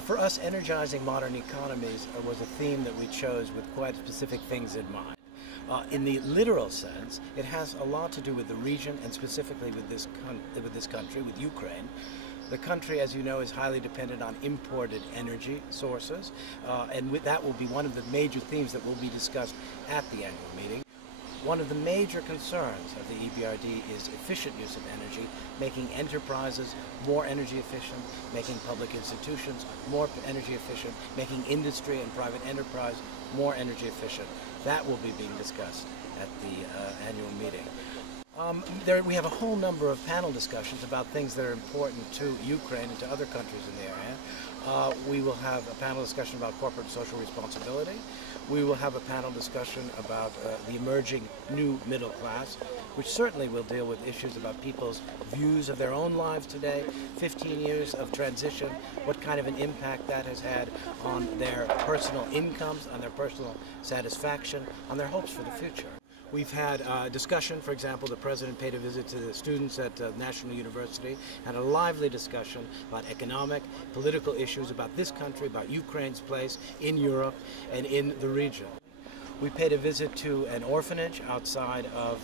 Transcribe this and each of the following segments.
For us, energizing modern economies was a theme that we chose with quite specific things in mind. In the literal sense, it has a lot to do with the region and specifically with this country, with Ukraine. The country, as you know, is highly dependent on imported energy sources, and that will be one of the major themes that will be discussed at the annual meeting. One of the major concerns of the EBRD is efficient use of energy, making enterprises more energy efficient, making public institutions more energy efficient, making industry and private enterprise more energy efficient. That will be being discussed at the annual meeting. We have a whole number of panel discussions about things that are important to Ukraine and to other countries in the area. We will have a panel discussion about corporate social responsibility. We will have a panel discussion about the emerging new middle class, which certainly will deal with issues about people's views of their own lives today, 15 years of transition, what kind of an impact that has had on their personal incomes, on their personal satisfaction, on their hopes for the future. We've had a discussion, for example, the President paid a visit to the students at National University, had a lively discussion about economic, political issues about this country, about Ukraine's place in Europe and in the region. We paid a visit to an orphanage outside of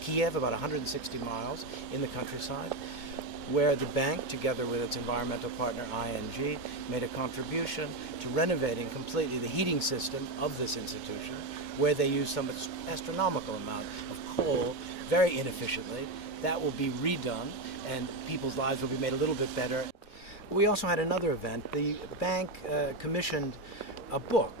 Kiev, about 160 miles in the countryside, where the bank, together with its environmental partner ING, made a contribution to renovating completely the heating system of this institution, where they use some astronomical amount of coal very inefficiently. That will be redone and people's lives will be made a little bit better. We also had another event. The bank commissioned a book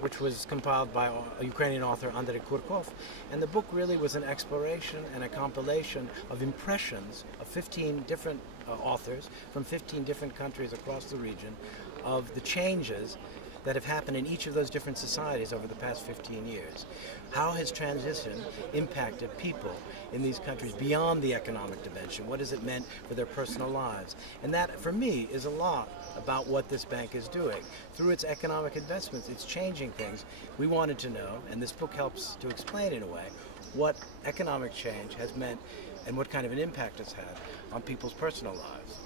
which was compiled by a Ukrainian author, Andrei Kurkov, and the book really was an exploration and a compilation of impressions of 15 different authors from 15 different countries across the region of the changes that have happened in each of those different societies over the past 15 years. How has transition impacted people in these countries beyond the economic dimension? What has it meant for their personal lives? And that, for me, is a lot about what this bank is doing. Through its economic investments, it's changing things. We wanted to know, and this book helps to explain in a way, what economic change has meant and what kind of an impact it's had on people's personal lives.